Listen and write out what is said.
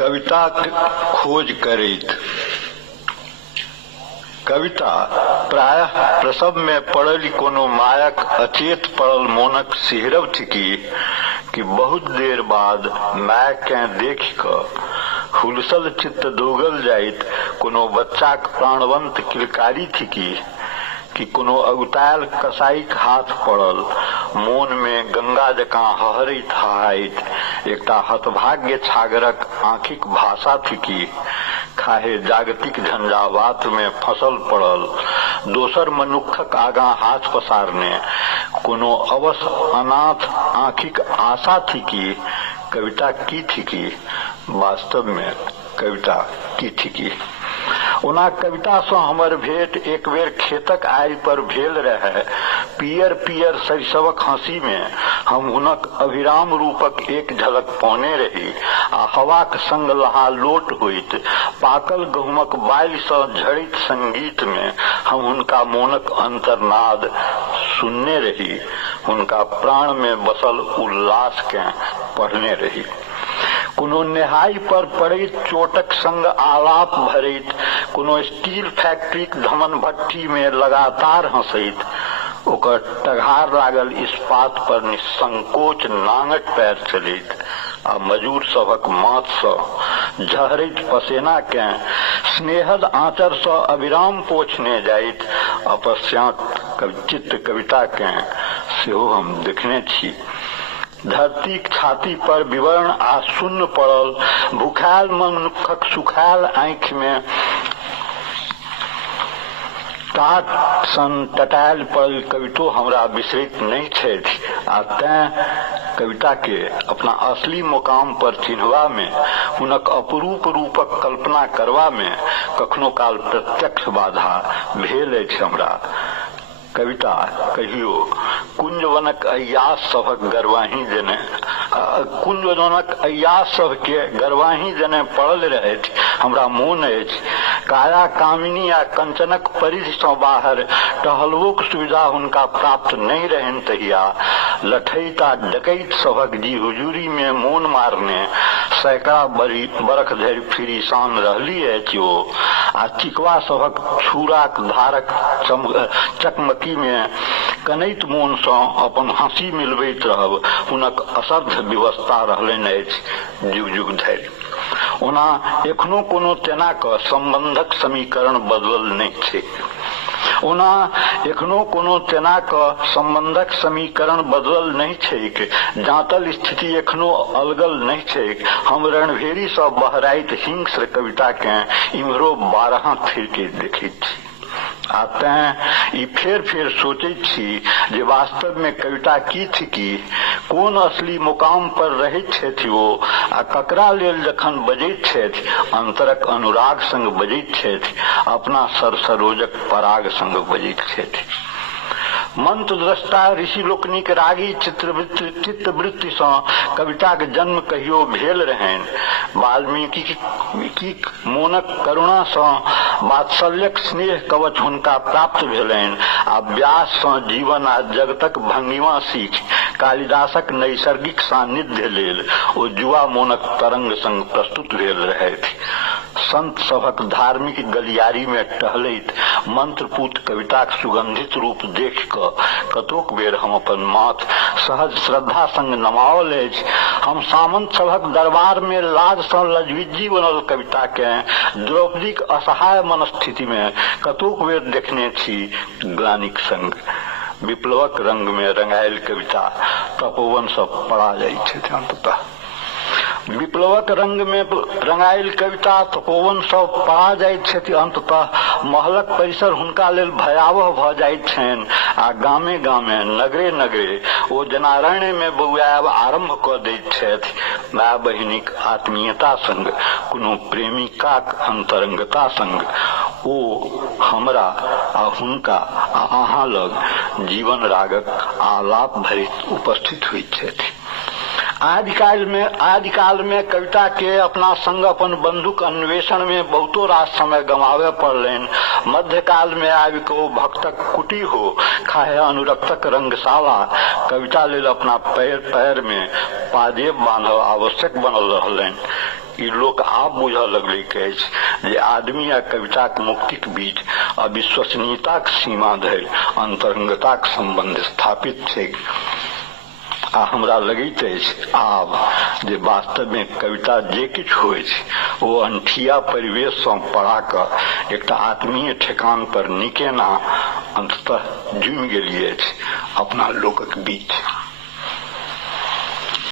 कविताक खोज करैत। कविता प्रायः प्रसव में पड़ल कोनो मायक अचेत पड़ल मोनक सिहरब थिकी कि बहुत देर बाद माय के देख क हुलसल चित्त दोगल जाइत कोनो बच्चाक प्राणवंत किलकारी थिकी कि कोनो अगुतायल कसाईक हाथ पड़ल मोन में गंगा जकाँ हहरैत हहाइत एकटा हतभाग्य छागरक आँखिक भाषा थिकी खाहे जागतिक झंझावात में फसल पड़ल दोसर मनुखक आगां हाथ पसारने कोनो अवस अनाथ आँखिक आशा थिकी। कविता की थिकी? वास्तव में कविता की थिकी? ओना कविता से हमर भेंट एक बेर खेतक आड़ि पर भेल रहे। पियर पियर सरिसवक हंसी में हम हुनक अभिराम रूपक एक झलक पौने रही आ हवाक संग लहा लोट होइत पाकल गहुमक बालि सँ झड़ैत संगीत में हम हुनका मोनक अंतर्नाद सुनने रही, हुनका प्राण में बसल उल्लास के पढ़ने रही। कोनो नेहाई पर पड़ैत चोटक संग आलाप भरैत कोनो स्टील फैक्ट्रीक धमन भट्ठी में लगातार हंसैत ओकर टघार लागल इस्पात पर निसंकोच नांगट पैर चलैत आ मजूर सभक माथ सँ झहरैत पसेना के स्नेहद आंचर सँ अविराम पोछने जाइत अपस्यात चित्त कविता के सेहो हम देखने छी। धरती छाती पर विवर्ण आ शून्य पड़ल भूखायल मनुखक सुखायल आँखि में काट सन टटायल पड़ल कवितो हमरा बिसरैत नहीं छथि आ तें कविता के अपना असली मुकाम पर चिन्हवा में हुनक अपरूप रूपक कल्पना करवा में कखनो काल प्रत्यक्ष बाधा भेल अछि हमरा। कविता कहियो कुंजवनक अय्यास सभक गरवाही जने कुंजवनक अय्यास सबके गरवाही जने पड़ल रहैत हमरा मोन अछि। काया कामिनी आ कंचनक परिधि सँ बाहर टहलवोक सुविधा हुनका प्राप्त नहीं रहन तहिया लठैत आ डकैत सभक जी हुजूरी में मोन मारने सैकड़ा बरख धरि फिरिसान रहली अछि ओ आ चिकवा सभक छूराक धारक चकमकी में कनैत मोन सँ अपन हंसी मिलबैत रहब हुनक असर्ध व्यवस्था रहलनि अछि जुग जुग धरि। ओना एखनो कोनो तेना क संबंधक समीकरण बदलल नहीं छै। ओना एखनो कोनो तेना क संबंधक समीकरण बदलल नहीं छैक, जांतल स्थिति एखनो अलगल नहीं छैक। हम रणभेरी सँ बहराइत हिंस्र कविता के इम्हरो बारहा फिर के देखैत छी आ तें ई फेर सोचैत छी जे वास्तव में कविता की थिकी, कोन असली मुकाम पर रहैत छथि ओ आ ककरा लेल जखन बजैत छथि अंतरक अनुराग संग बजैत छथि अपना सरसरोजक पराग संग बजैत छथि। मंत्र द्रष्टा ऋषि लोकनिक रागी चित्तवृत्ति सँ कविताक जन्म कहियो भेल रहनि। वाल्मीकि मोनक करुणा सँ वात्सल्यक स्नेह कवच हुनका प्राप्त भेलनि आ व्यास सँ जीवन आ जगतक भंगिमा सीख कालिदासक नैसर्गिक सानिध्य लेल ओ जुआ मोनक तरंग संग प्रस्तुत भेल रहथि। संत सभक धार्मिक गलियारी में टहलैत मंत्रपूत कविताक सुगंधित रूप देख क कतोक बेर हम अपन माथ सहज श्रद्धा संग नमाओल अछि। हम सामंत सभक दरबार में लाज सँ लजविज्जी बनल कविता के द्रौपदीक असहाय मनस्थिति में कतोक बेर देखने छी ग्लानिक संग। विप्लवक रंग में रंगायल कविता तपोवन सँ पड़ा जाइत छथि अंततः। विप्लवक रंग में रंगायल कविता तपोवन सँ पड़ा जाइत छथि अंततः। महलक परिसर हुनका लेल भयावह भ जाइत छनि आ गामे गामे नगरे नगरे ओ जनारण्य में बौआएब आरंभ क दैत छथि। माय बहिनीक आत्मीयता संग कोनो प्रेमिकाक अंतरंगता संग ओ हमरा आ हुनका आ अहाँ लग जीवन रागक आलाप भरित उपस्थित होइत छथि। आदिकाल में कविता के अपना संग अपन बंधुक अन्वेषण में बहुतो रास समय गंवावे पड़लनि। मध्यकाल में आबि को भक्तक कुटी हो खाहे अनुरक्तक रंगशाला कविता लेल अपना पैर में पादेब बांधब आवश्यक बनल रहलनि। ई लोक आब बुझऽ लगलैक अछि जे आदमी आ कविताक मुक्तिक बीच अविश्वसनीयताक सीमा धरि अंतरंगताक संबंध स्थापित छै। आ हमरा लगैत अछि आब जे वास्तव में कविता जे किछु होइ छै ओ अंठिया परिवेश सँ पड़ा कऽ एकटा आत्मीय ठेकान पर निकेना अंततः जुमि गेलियै अछि अपना लोकक बीच।